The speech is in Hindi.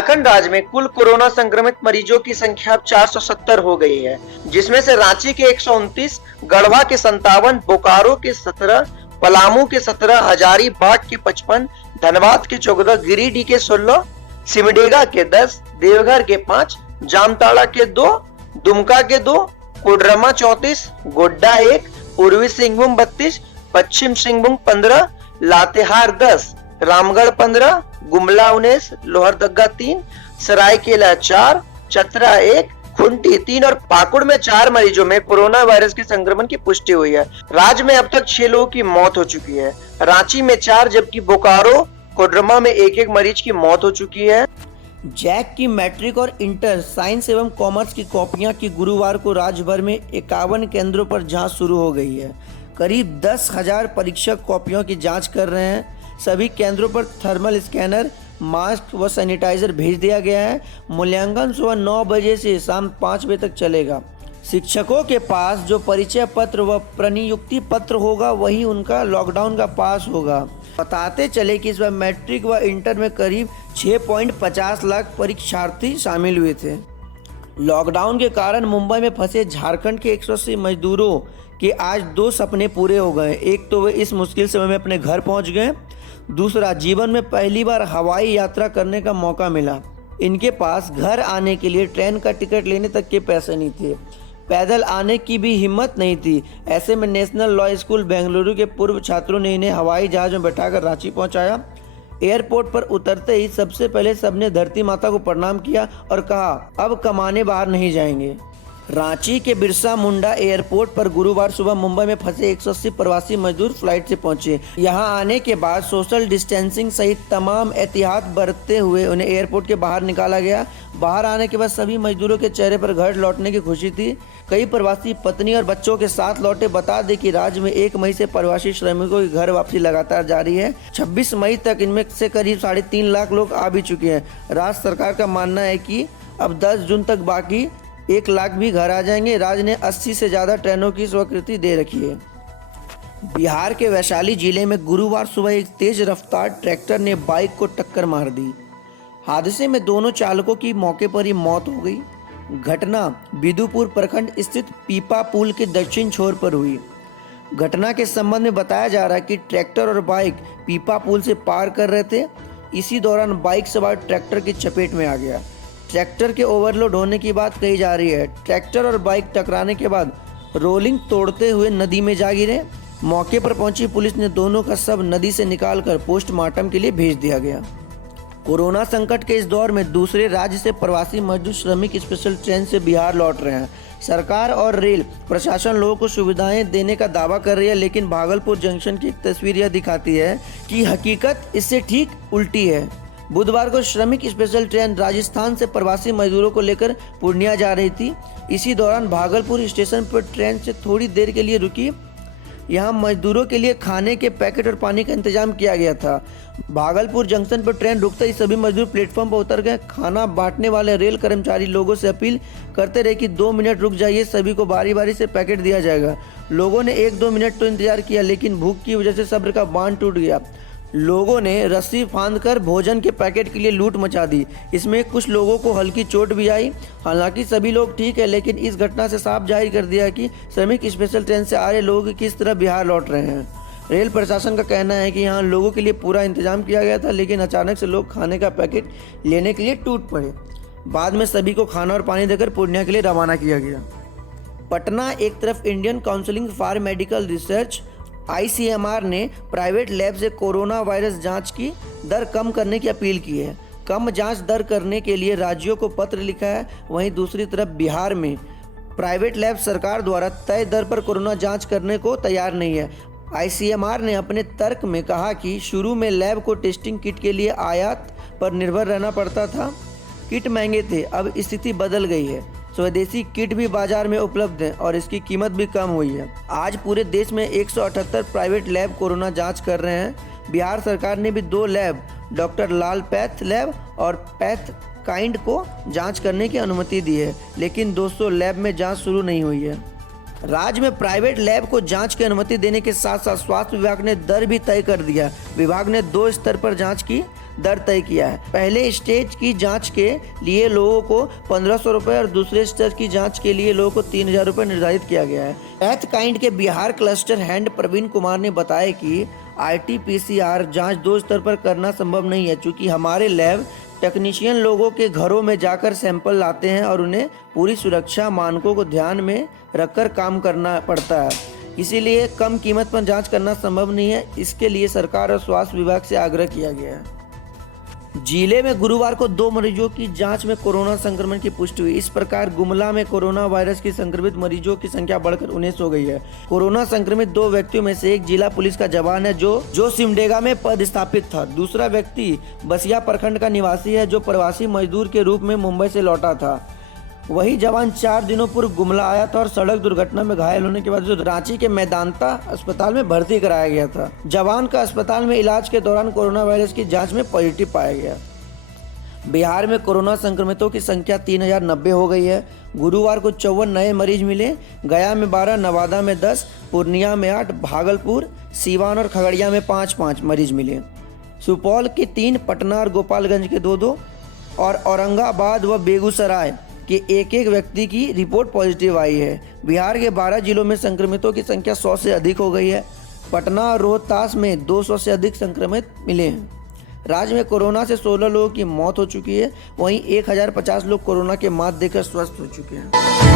झारखंड राज्य में कुल कोरोना संक्रमित मरीजों की संख्या 470 हो गई है, जिसमें से रांची के 129, गढ़वा के 57, बोकारो के 17, पलामू के 17, हजारीबाग के 55, धनबाद के 14, गिरिडीह के 16, सिमडेगा के 10, देवघर के 5, जामताड़ा के 2, दुमका के 2, कोडरमा 34, गोड्डा 1, पूर्वी सिंहभूम 32, पश्चिम सिंहभूम 15, लातेहार 10, रामगढ़ 15, गुमला 19, लोहरदगा 3, सरायकेला 4, चतरा 1, खूंटी 3 और पाकुड़ में 4 मरीजों में कोरोना वायरस के संक्रमण की पुष्टि हुई है। राज्य में अब तक 6 लोगों की मौत हो चुकी है। रांची में 4 जबकि बोकारो, कोडरमा में 1-1 मरीज की मौत हो चुकी है। जैक की मैट्रिक और इंटर साइंस एवं कॉमर्स की कॉपियां की गुरुवार को राज्य भर में 51 केंद्रों पर जांच शुरू हो गई है। करीब 10,000 परीक्षक कॉपियों की जांच कर रहे हैं। सभी केंद्रों पर थर्मल स्कैनर, मास्क व सैनिटाइजर भेज दिया गया है। मूल्यांकन सुबह 9 बजे से शाम 5 बजे तक चलेगा। शिक्षकों के पास जो परिचय पत्र व प्रतिनियुक्ति पत्र होगा वही उनका लॉकडाउन का पास होगा। बताते चले कि इस बार मैट्रिक व इंटर में करीब 6.50 लाख परीक्षार्थी शामिल हुए थे। लॉकडाउन के कारण मुंबई में फंसे झारखंड के 180 मजदूरों के आज 2 सपने पूरे हो गए। एक तो वे इस मुश्किल समय में अपने घर पहुंच गए, दूसरा जीवन में पहली बार हवाई यात्रा करने का मौका मिला। इनके पास घर आने के लिए ट्रेन का टिकट लेने तक के पैसे नहीं थे, पैदल आने की भी हिम्मत नहीं थी। ऐसे में नेशनल लॉ स्कूल बेंगलुरु के पूर्व छात्रों ने इन्हें हवाई जहाज में बैठाकर रांची पहुंचाया। एयरपोर्ट पर उतरते ही सबसे पहले सबने धरती माता को प्रणाम किया और कहा अब कमाने बाहर नहीं जाएंगे। रांची के बिरसा मुंडा एयरपोर्ट पर गुरुवार सुबह मुंबई में फंसे 180 प्रवासी मजदूर फ्लाइट से पहुंचे। यहां आने के बाद सोशल डिस्टेंसिंग सहित तमाम एहतियात बरतते हुए उन्हें एयरपोर्ट के बाहर निकाला गया। बाहर आने के बाद सभी मजदूरों के चेहरे पर घर लौटने की खुशी थी। कई प्रवासी पत्नी और बच्चों के साथ लौटे। बता दें कि राज्य में 1 मई से प्रवासी श्रमिकों की घर वापसी लगातार जारी है। 26 मई तक इनमें से करीब 3.5 लाख लोग आ भी चुके हैं। राज्य सरकार का मानना है कि अब 10 जून तक बाकी 1 लाख भी घर आ जाएंगे। राज्य ने 80 से ज़्यादा ट्रेनों की स्वीकृति दे रखी है। बिहार के वैशाली जिले में गुरुवार सुबह एक तेज रफ्तार ट्रैक्टर ने बाइक को टक्कर मार दी। हादसे में दोनों चालकों की मौके पर ही मौत हो गई। घटना बिदुपुर प्रखंड स्थित पीपा पुल के दक्षिण छोर पर हुई। घटना के संबंध में बताया जा रहा है कि ट्रैक्टर और बाइक पीपा पुल से पार कर रहे थे। इसी दौरान बाइक सवार ट्रैक्टर की चपेट में आ गया। ट्रैक्टर के ओवरलोड होने की बात कही जा रही है। ट्रैक्टर और बाइक टकराने के बाद रोलिंग तोड़ते हुए नदी में जा गिरे। मौके पर पहुंची पुलिस ने दोनों का शव नदी से निकालकर पोस्टमार्टम के लिए भेज दिया गया। कोरोना संकट के इस दौर में दूसरे राज्य से प्रवासी मजदूर श्रमिक स्पेशल ट्रेन से बिहार लौट रहे हैं। सरकार और रेल प्रशासन लोगों को सुविधाएं देने का दावा कर रही है, लेकिन भागलपुर जंक्शन की एक तस्वीर यह दिखाती है कि हकीकत इससे ठीक उल्टी है। बुधवार को श्रमिक स्पेशल ट्रेन राजस्थान से प्रवासी मजदूरों को लेकर पूर्णिया जा रही थी। इसी दौरान भागलपुर स्टेशन पर ट्रेन से थोड़ी देर के लिए रुकी। यहाँ मजदूरों के लिए खाने के पैकेट और पानी का इंतजाम किया गया था। भागलपुर जंक्शन पर ट्रेन रुकते ही सभी मजदूर प्लेटफॉर्म पर उतर गए। खाना बांटने वाले रेल कर्मचारी लोगों से अपील करते रहे कि 2 मिनट रुक जाइए, सभी को बारी बारी से पैकेट दिया जाएगा। लोगों ने 1-2 मिनट तो इंतजार किया, लेकिन भूख की वजह से सब्र का बांध टूट गया। लोगों ने रस्सी फांदकर भोजन के पैकेट के लिए लूट मचा दी। इसमें कुछ लोगों को हल्की चोट भी आई। हालांकि सभी लोग ठीक है, लेकिन इस घटना से साफ जाहिर कर दिया कि श्रमिक स्पेशल ट्रेन से आ रहे लोग किस तरह बिहार लौट रहे हैं। रेल प्रशासन का कहना है कि यहाँ लोगों के लिए पूरा इंतजाम किया गया था, लेकिन अचानक से लोग खाने का पैकेट लेने के लिए टूट पड़े। बाद में सभी को खाना और पानी देकर पूर्णिया के लिए रवाना किया गया। पटना एक तरफ Indian counselling for medical research ICMR ने प्राइवेट लैब से कोरोना वायरस जांच की दर कम करने की अपील की है। कम जांच दर करने के लिए राज्यों को पत्र लिखा है। वहीं दूसरी तरफ बिहार में प्राइवेट लैब सरकार द्वारा तय दर पर कोरोना जांच करने को तैयार नहीं है। ICMR ने अपने तर्क में कहा कि शुरू में लैब को टेस्टिंग किट के लिए आयात पर निर्भर रहना पड़ता था। किट महंगे थे, अब स्थिति बदल गई है। स्वदेशी किट भी बाजार में उपलब्ध है और इसकी कीमत भी कम हुई है। आज पूरे देश में 178 प्राइवेट लैब कोरोना जांच कर रहे हैं। बिहार सरकार ने भी 2 लैब, डॉक्टर लाल पैथ लैब और पैथ काइंड को जांच करने की अनुमति दी है, लेकिन 200 लैब में जांच शुरू नहीं हुई है। राज्य में प्राइवेट लैब को जांच की अनुमति देने के साथ साथ स्वास्थ्य विभाग ने दर भी तय कर दिया। विभाग ने 2 स्तर पर जांच की। दर तय किया है। पहले स्टेज की जांच के लिए लोगों को 1500 रुपये और दूसरे स्टेज की जांच के लिए लोगों को 3000 रुपये निर्धारित किया गया है। एथ काइंड के बिहार क्लस्टर हेड प्रवीण कुमार ने बताया कि RT-PCR जांच 2 स्तर पर करना संभव नहीं है, चूँकि हमारे लैब टेक्नीशियन लोगों के घरों में जाकर सैंपल लाते हैं और उन्हें पूरी सुरक्षा मानकों को ध्यान में रखकर काम करना पड़ता है। इसीलिए कम कीमत पर जांच करना संभव नहीं है। इसके लिए सरकार और स्वास्थ्य विभाग से आग्रह किया गया है। जिले में गुरुवार को 2 मरीजों की जांच में कोरोना संक्रमण की पुष्टि हुई। इस प्रकार गुमला में कोरोना वायरस की संक्रमित मरीजों की संख्या बढ़कर 19 हो गई है। कोरोना संक्रमित 2 व्यक्तियों में से एक जिला पुलिस का जवान है जो सिमडेगा में पदस्थापित था। दूसरा व्यक्ति बसिया प्रखंड का निवासी है जो प्रवासी मजदूर के रूप में मुंबई से लौटा था। वही जवान 4 दिनों पूर्व गुमला आया था और सड़क दुर्घटना में घायल होने के बाद रांची के मेदांता अस्पताल में भर्ती कराया गया था। जवान का अस्पताल में इलाज के दौरान कोरोना वायरस की जांच में पॉजिटिव पाया गया। बिहार में कोरोना संक्रमितों की संख्या 3090 हो गई है। गुरुवार को 54 नए मरीज मिले। गया में 12, नवादा में 10, पूर्णिया में 8, भागलपुर, सीवान और खगड़िया में 5-5 मरीज मिले। सुपौल के 3, पटना और गोपालगंज के 2-2 और औरंगाबाद व बेगूसराय के एक व्यक्ति की रिपोर्ट पॉजिटिव आई है। बिहार के 12 जिलों में संक्रमितों की संख्या 100 से अधिक हो गई है। पटना और रोहतास में 200 से अधिक संक्रमित मिले हैं। राज्य में कोरोना से 16 लोगों की मौत हो चुकी है। वहीं 1050 लोग कोरोना के मात देकर स्वस्थ हो चुके हैं।